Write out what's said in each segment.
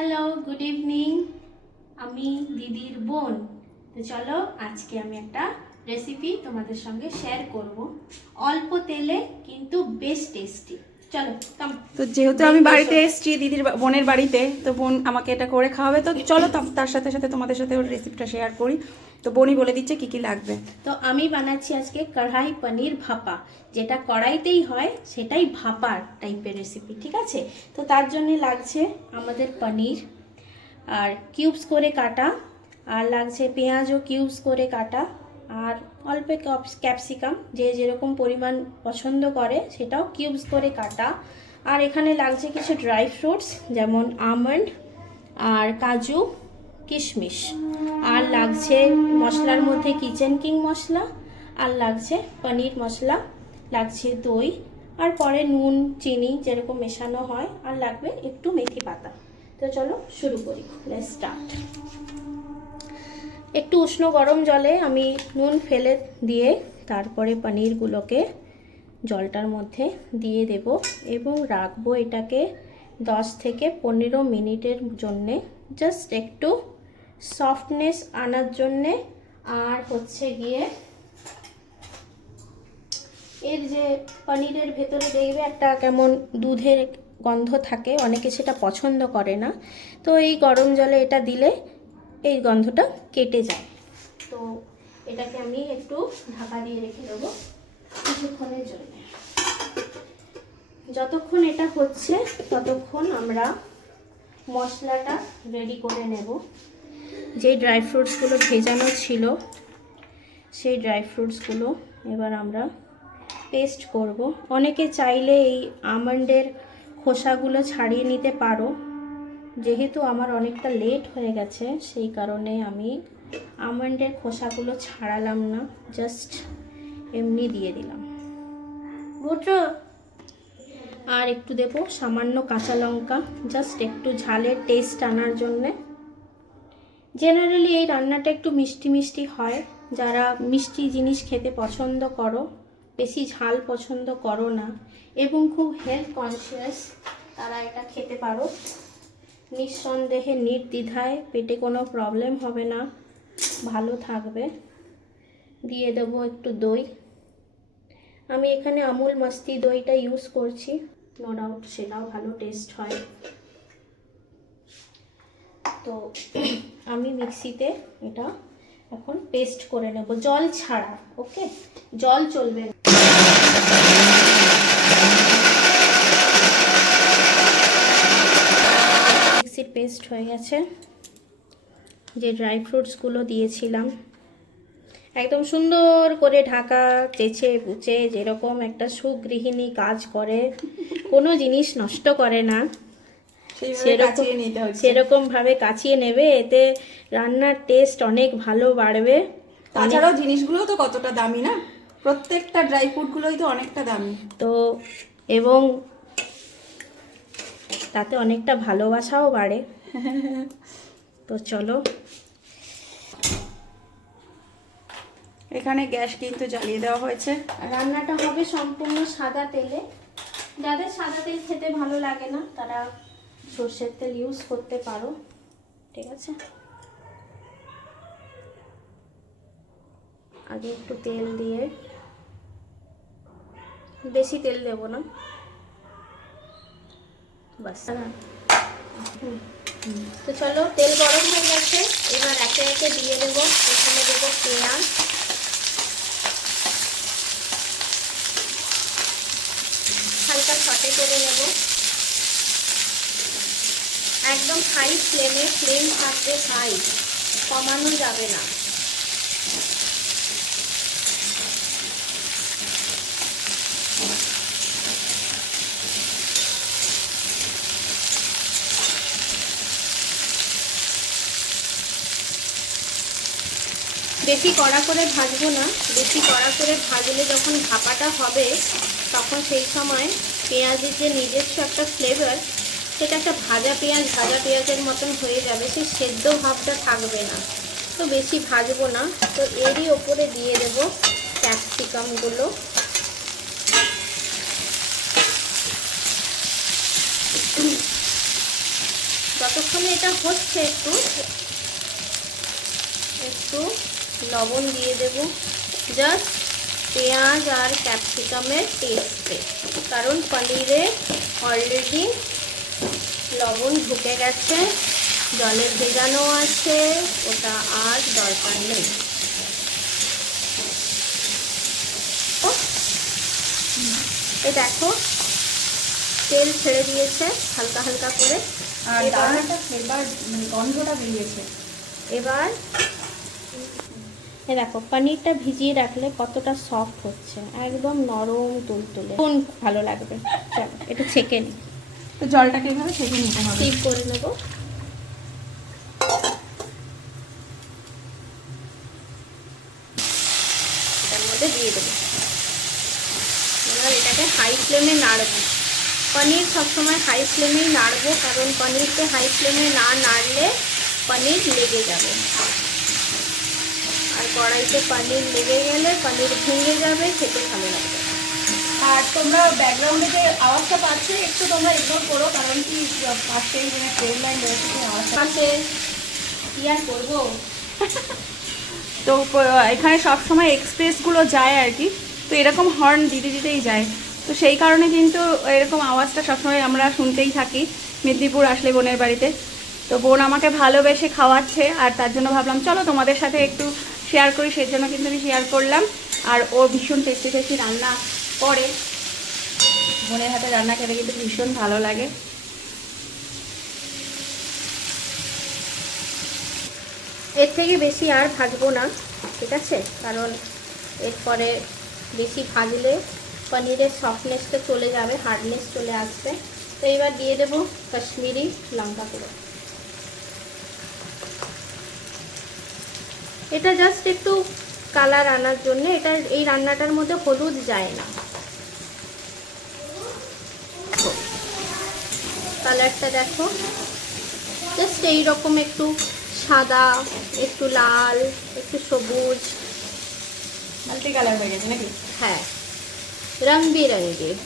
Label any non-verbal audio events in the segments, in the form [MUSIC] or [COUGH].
Hello good evening আমি দিদির বোন। তো চলো আজকে আমি একটা রেসিপি তোমাদের সঙ্গে শেয়ার করব। অল্প তেলে কিন্তু বেশ টেস্টি চলো তো যেহেতু আমি বাড়িতে এসেছি দিদির বোনের বাড়িতে তো বোন আমাকে এটা করে খাওয়াবে। তো চলো তার সাথে সাথে তোমাদের সাথে ওর রেসিপিটা শেয়ার করি। তো বনি বলে দিচ্ছে কি কি লাগবে। তো আমি বানাচ্ছি আজকে কড়াই পনির ভাপা, যেটা কড়াইতেই হয় সেটাই ভাপার টাইপের রেসিপি ঠিক আছে? তো তার জন্য লাগছে আমাদের পনির, আর কিউবস করে কাটা, আর লাগছে পেঁয়াজও কিউবস করে কাটা, আর অল্প ক্যাপসিকাম যে যেরকম পরিমাণ পছন্দ করে সেটাও কিউবস করে কাটা। আর এখানে লাগছে কিছু ড্রাই ফ্রুটস যেমন আমন্ড আর কাজু কিশমিশ। আর লাগছে মশলার মধ্যে কিচেন কিং মশলা, আর লাগছে পনির মশলা, লাগছে দই, আর পরে নুন, চিনি যেরকম মেশানো হয়, আর লাগবে একটু মেথি পাতা। তো চলো শুরু করি স্টার্ট একটু উষ্ণ গরম জলে আমি নুন ফেলে দিয়ে তারপরে পনিরগুলোকে জলটার মধ্যে দিয়ে দেব এবং রাখব এটাকে 10 থেকে পনেরো মিনিটের জন্যে। জাস্ট একটু সফটনেস আনার জন্যে আর হচ্ছে গিয়ে এর যে পনিরের ভেতরে দেখবে একটা কেমন দুধের গন্ধ থাকে, অনেকে সেটা পছন্দ করে না। তো এই গরম জলে এটা দিলে এই গন্ধটা কেটে যায়। তো এটাকে আমি একটু ঢাকা দিয়ে রেখে দেবো কিছুক্ষণের জন্য। যতক্ষণ এটা হচ্ছে, ততক্ষণ আমরা মশলাটা রেডি করে নেব। যে ড্রাই ফ্রুটসগুলো ভেজানো ছিল সেই ড্রাই ফ্রুটসগুলো এবার আমরা পেস্ট করব। অনেকে চাইলে এই আমন্ডের খোসাগুলো ছাড়িয়ে নিতে পারো। যেহেতু আমার অনেকটা লেট হয়ে গেছে সেই কারণে আমি আমন্ডের খোসাগুলো ছাড়ালাম না জাস্ট এমনি দিয়ে দিলাম। বুঝছ আর একটু দেব সামান্য কাঁচা লঙ্কা জাস্ট একটু ঝালের টেস্ট আনার জন্যে। জেনারেলি এই রান্নাটা একটু মিষ্টি মিষ্টি হয়। যারা মিষ্টি জিনিস খেতে পছন্দ করো, বেশি ঝাল পছন্দ করো না এবং খুব হেলথ কনসিয়াস তারা এটা খেতে পারো। নিঃসন্দেহে নির্দ্বিধায় পেটে কোনো প্রবলেম হবে না। ভালো থাকবে। দিয়ে দেবো একটু দই। আমি এখানে আমুল মাস্তি দইটা ইউজ করছি। নো ডাউট সেটাও ভালো টেস্ট হয়। তো [CLEARS THROAT] আমি মিক্সিতে এটা এখন পেস্ট করে নেব, জল ছাড়া, ওকে? জল চলবে মিক্সির পেস্ট হয়ে গেছে। যে ড্রাই ফ্রুটসগুলো দিয়েছিলাম, একদম সুন্দর করে ঢাকা চেঁচে বুচে যেরকম একটা সুগৃহিণী কাজ করে, কোনো জিনিস নষ্ট করে না। সেরকম ভাবে কাচিয়ে নেবে এতে রান্নার টেস্ট অনেক ভালো বাড়বে। তাছাড়াও জিনিসগুলো তো কতটা দামি না? প্রত্যেকটা ড্রাই ফ্রুটগুলোই তো অনেকটা দামি। তো এবং তাতে অনেকটা ভালোবাসাও বাড়ে। তো চলো। এখানে গ্যাস কিন্তু জ্বালিয়ে দেওয়া হয়েছে। রান্নাটা হবে সম্পূর্ণ সাদা তেলে। যাদের সাদা তেল খেতে ভালো লাগে না তারা সর্ষের তেল ইউজ করতে পারো, ঠিক আছে? আগে একটু তেল দিয়ে, বেশি তেল দেবো না। বাস। তো চলো, তেল গরম হয়ে গেছে, এবার একে একে দিয়ে দেবো। এখানে দেবো পেঁয়াজ হালকা সটে করে নেব একদম হাই ফ্লেমে ফ্লেম থাকবে হাই কমানো যাবে না। বেশি কড়া করে ভাজবো না। বেশি কড়া করে ভাজলে যখন ভাপাটা হবে, তখন সেই সময় পেঁয়াজের যে নিজস্ব একটা ফ্লেভার সেটা একটা ভাজা পেঁয়াজ, ভাজা পেঁয়াজের মতন হয়ে যাবে, সেই সেদ্ধ ভাবটা থাকবে না। তো বেশি ভাজবো না। তো এরই ওপরে দিয়ে দেব ক্যাপসিকামগুলো। যতক্ষণে এটা হচ্ছে একটু একটু লবণ দিয়ে দেব। জাস্ট পেঁয়াজ আর ক্যাপসিকামের টেস্টে কারণ পনিরে অলরেডি লবণ ঢুকে গেছে জলের ভেজানো আছে ওটা আর দরকার নেই। ও, দেখো তেল ছেড়ে দিয়েছে হালকা হালকা করে। আর এবার- মানে গন্ধটা বেরিয়েছে। এবার এ দেখো পনিরটা ভিজিয়ে রাখলে কতটা সফট হচ্ছে একদম নরম তুলতুলে। কোন ভালো লাগবে। চলো একটু ছেঁকে নিই। তো জলটাকে এভাবে ছেঁকে নিতে হবে। স্টিপ করে নেব। এটার মধ্যে দিয়ে দেবো। এবার এটাকে হাই ফ্লেমে নাড়বো। পনির সবসময় হাই ফ্লেমেই নাড়বো, কারণ পনিরকে হাই ফ্লেমে না নাড়লে পনির লেগে যাবে। আর কড়াইতে পনির লেগে গেলে পনির ভেঙে যাবে, খেতে ভালো লাগবে। আর তোমরা ব্যাকগ্রাউন্ডে যে আওয়াজটা পাচ্ছ, একটু তোমরা ইগনোর করো, কারণ কি পাশে যে ট্রেন লাইন রয়েছে আওয়াজটা পাশে কি আর করব? [LAUGHS] তো এখানে সবসময় এক্সপ্রেসগুলো যায় আর কি। তো এরকম হর্ন দিতে দিতেই যায়। তো সেই কারণে কিন্তু এরকম আওয়াজটা সবসময় আমরা শুনতেই থাকি মেদিনীপুর আসলে বোনের বাড়িতে। তো বোন আমাকে ভালোবেসে খাওয়াচ্ছে, আর তার জন্য ভাবলাম, চলো তোমাদের সাথে একটু শেয়ার করি। সেই জন্য কিন্তু আমি শেয়ার করলাম। আর ও ভীষণ টেস্টি টেস্টি রান্না করে বোনের হাতে রান্না খেতে কিন্তু ভীষণ ভালো লাগে। এর থেকে বেশি আর ভাজবো না, ঠিক আছে? কারণ এরপরে বেশি ভাজলে পনিরের সফটনেসটা চলে যাবে হার্ডনেস চলে আসবে। তো এবার দিয়ে দেবো কাশ্মীরি লঙ্কা গুঁড়ো। এটা জাস্ট একটু কালার আনার জন্য, এটা এই রান্নাটার মধ্যে হলুদ যায় না। কালারটা দেখো। জাস্ট এইরকম একটু সাদা একটু লাল একটু সবুজ। মাল্টি কালার হয়ে গেছে নাকি? হ্যাঁ। রং বেরঙ্গের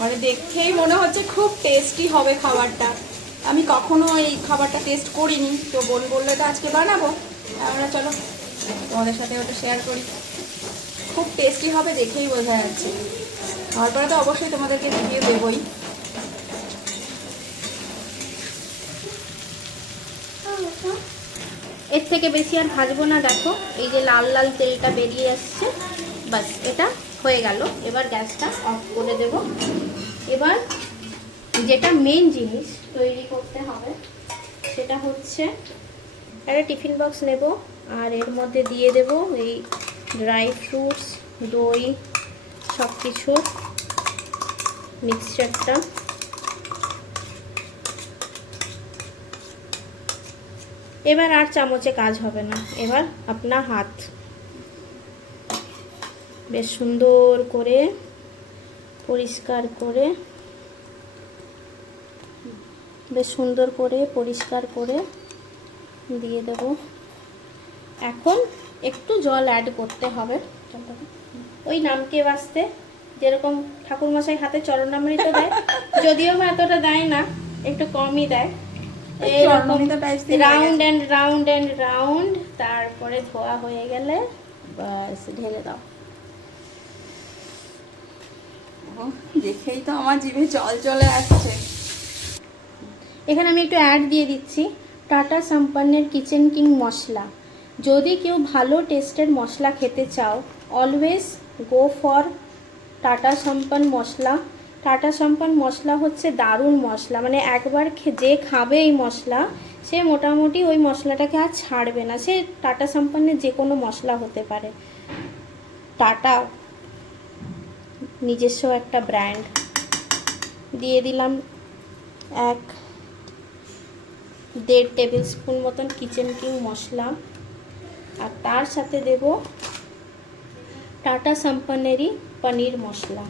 মানে দেখেই মনে হচ্ছে খুব টেস্টি হবে খাবারটা। আমি কখনো এই খাবারটা টেস্ট করিনি তো বোন বললে তো আজকে বানাবো। আমরা চলো তোমাদের সাথে ওটা শেয়ার করি। খুব টেস্টি হবে দেখেই বোঝা যাচ্ছে। খাওয়ার পরে তো অবশ্যই তোমাদেরকে রিভিউ দেবই। এর থেকে বেশি আর ভাজবো না, দেখো। এই যে লাল লাল তেলটা বেরিয়ে আসছে। বাস, এটা হয়ে গেল। এবার গ্যাসটা অফ করে দেব। এবার যেটা মেন জিনিস তৈরি করতে হবে, সেটা হচ্ছে একটা টিফিন বক্স নেব, আর এর মধ্যে দিয়ে দেব এই ড্রাই ফ্রুটস দই সব কিছু মিক্সচারটা এবার আর চামচে কাজ হবে না। এবার আপনার হাত। বেশ সুন্দর করে পরিষ্কার করে, বেশ সুন্দর করে পরিষ্কার করে দিয়ে দেব। এখন একটু জল অ্যাড করতে হবে। ওই নামকে বাঁচতে, যেরকম ঠাকুরমশাই হাতে চরণামৃত দেয়, যদিও এতটা দেয় না, একটু কমই দেয়। Round and round and round তারপরে ধোয়া হয়ে গেলে বাস ঢেলে দাও। দেখেই তো আমার জিভে জল চলে আসছে। এখানে আমি একটু অ্যাড দিয়ে দিচ্ছি টাটা সম্পন্নের কিচেন কিং মশলা। যদি কেউ ভালো টেস্টের মশলা খেতে চাও অলওয়েজ গো ফর টাটা সম্পন্ন মশলা। টাটা সম্পন্ন মশলা হচ্ছে দারুণ মশলা। মানে একবার যে খাবে এই মশলা, সে মোটামুটি ওই মশলাটাকে আর ছাড়বে না। সে টাটা সম্পন্নের যে কোনো মশলা হতে পারে। টাটা নিজস্ব একটা ব্র্যান্ড। দিয়ে দিলাম এক দেড় টেবিল স্পুন মতন কিচেন কিং মশলা। আর তার সাথে দেব টাটা সম্পন্নেরই পনির মশলা।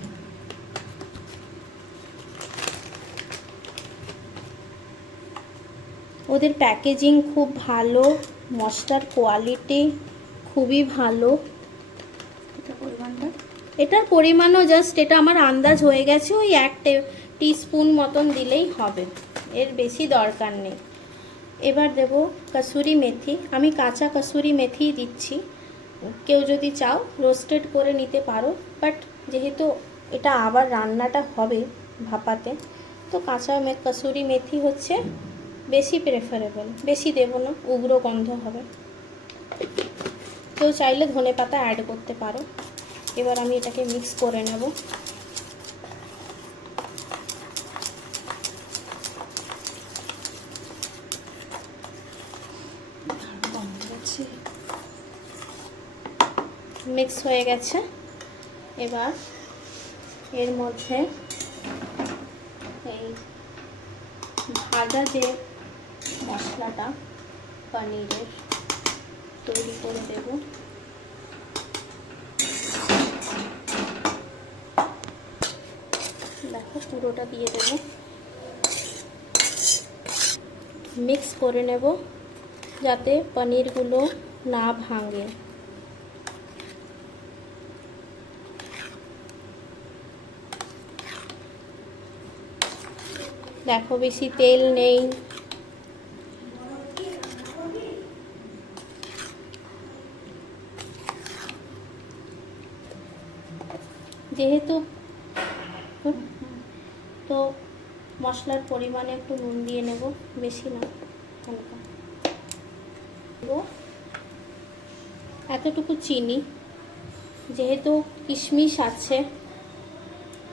ওদের প্যাকেজিং খুব ভালো মশলার কোয়ালিটি খুবই ভালো। এটার পরিমাণও জাস্ট এটা আমার আন্দাজ হয়ে গেছে ওই এক টিস্পুন মতন দিলেই হবে। এর বেশি দরকার নেই। এবার দেব কাসুরি মেথি। আমি কাঁচা কাসুরি মেথি দিচ্ছি। কেউ যদি চাও রোস্টেড করে নিতে পারো। বাট যেহেতু এটা আবার রান্নাটা হবে ভাপাতে তো কাঁচা কাসুরি মেথি হচ্ছে বেশি প্রেফারেবল বেশি দেবো না, উগ্র গন্ধ হবে। কেউ চাইলে ধনে পাতা অ্যাড করতে পারো। এবার আমি এটাকে মিক্স করে নেব। মিক্স হয়ে গেছে। এবার এর মধ্যে এই ভাজা যে মশলাটা পনিরের তৈরি করে দেব। দেখো পুরোটা দিয়ে দেব। মিক্স করে নেব যাতে পনিরগুলো না ভাঙে। দেখো বেশি তেল নেই। যেহেতু তো মশলার পরিমাণে একটু নুন দিয়ে নেব বেশি না হালকা। দেবো এতটুকু চিনি যেহেতু কিশমিশ আছে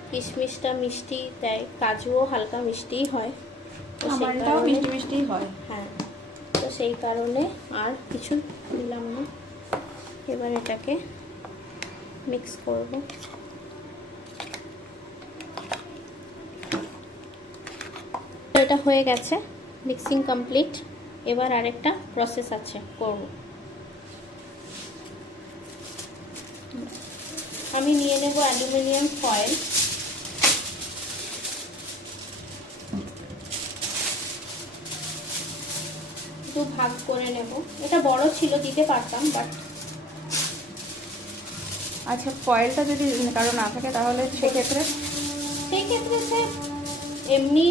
কিশমিশটা মিষ্টি দেয় কাজুও হালকা মিষ্টিই হয় আমারটাও মিষ্টি মিষ্টি হয়। হ্যাঁ তো সেই কারণে আর কিছু দিলাম না। এবার এটাকে মিক্স করব। এটা হয়ে গেছে মিক্সিং কমপ্লিট এবার আরেকটা প্রসেস আছে করব। আমি নিয়ে নেব অ্যালুমিনিয়াম ফয়েল দু ভাগ করে নেব। এটা বড় ছিল দিতে পারতাম বাট আচ্ছা ফয়েলটা যদি কারও না থাকে তাহলে সেক্ষেত্রে? সেই ক্ষেত্রে সে এমনি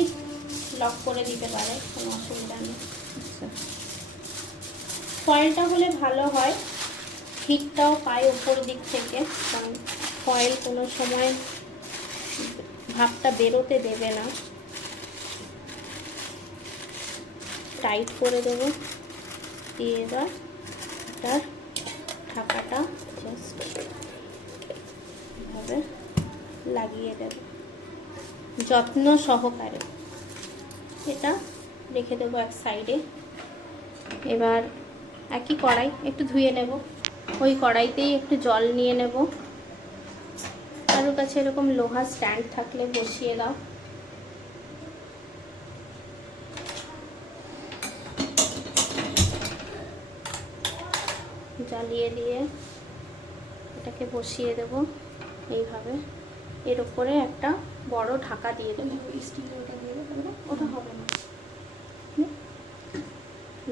লক করে দিতে পারে, কোনো অসুবিধা নেই। ফয়েলটা হলে ভালো হয় হিটটাও পায় উপর দিক থেকে, কারণ ফয়েল কোনো সময় ভাবটা বেরোতে দেবে না। টাইট করে দেবো। দিয়ে এবার তার ঢাকাটা জাস্ট এভাবে লাগিয়ে দেব। যত্ন সহকারে। এটা রেখে দেবো এক সাইডে। এবার একই কড়াই একটু ধুয়ে নেব। ওই কড়াইতেই একটু জল নিয়ে নেব। কারোর কাছে এরকম লোহার স্ট্যান্ড থাকলে বসিয়ে দাও। জ্বালিয়ে দিয়ে এটাকে বসিয়ে দেব এইভাবে। এর উপরে একটা বড় ঢাকা দিয়ে দেবো। ওটা হবে না।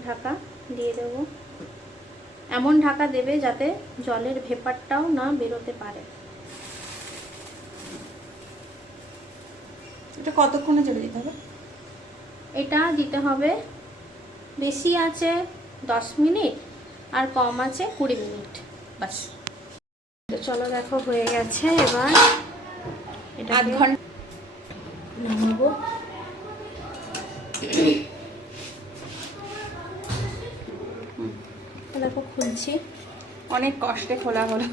ঢাকা দিয়ে দেবো। এমন ঢাকা দেবে যাতে জলের ভেপারটাও না বেরোতে পারে। এটা কতক্ষণে চলে দিতে হবে? এটা দিতে হবে বেশি আছে দশ মিনিট আর কম আছে কুড়ি মিনিট। বাস তো চলো দেখো হয়ে গেছে এবার। এটা আধ ঘণ্টা। নামাবো। দেখো খুলছি। অনেক কষ্টে খোলা হলো।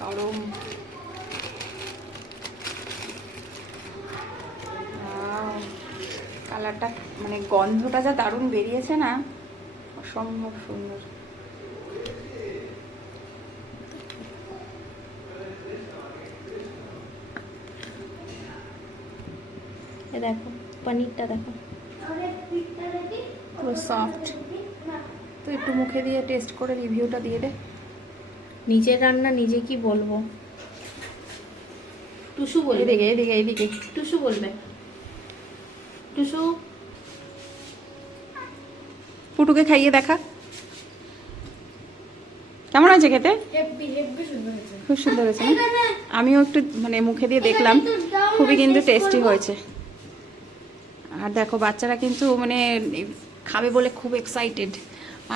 গরম। কালারটা মানে গন্ধটা যা দারুণ বেরিয়েছে না, অসম্ভব সুন্দর। দেখো পনিরটা দেখো। পুরো সফট তো একটু মুখে দিয়ে টেস্ট করে রিভিউটা দিয়ে দে। নিজের রান্না নিজে কি বলব? টুসু বলবে। এদিকে এদিকে এদিকে। টুসু বলবে। টুসু। পুটুকে খাইয়ে দেখা। কেমন আছে খেতে? খুব সুন্দর হয়েছে? আমিও একটু মানে মুখে দিয়ে দেখলাম। খুবই কিন্তু টেস্টি হয়েছে। আর দেখো, বাচ্চারা কিন্তু মানে খাবে বলে খুব এক্সাইটেড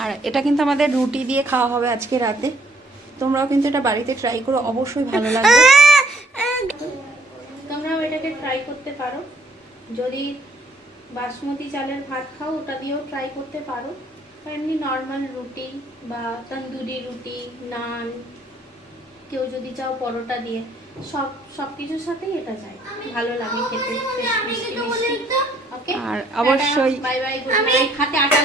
আর এটা কিন্তু আমাদের রুটি দিয়ে খাওয়া হবে আজকে রাতে। তোমরাও কিন্তু এটা বাড়িতে ট্রাই করো, অবশ্যই ভালো লাগবে। তোমরাও এটাকে ট্রাই করতে পারো। যদি বাসমতি চালের ভাত খাও, ওটা দিয়েও ট্রাই করতে পারো। এমনি নর্মাল রুটি বা তন্দুরি রুটি, নান, কেউ যদি চাও পরোটা দিয়ে। সব সব কিছুর সাথেই এটা যায়। ভালো লাগে খেতে ওকে আর অবশ্যই বাই বাই হাতে আটা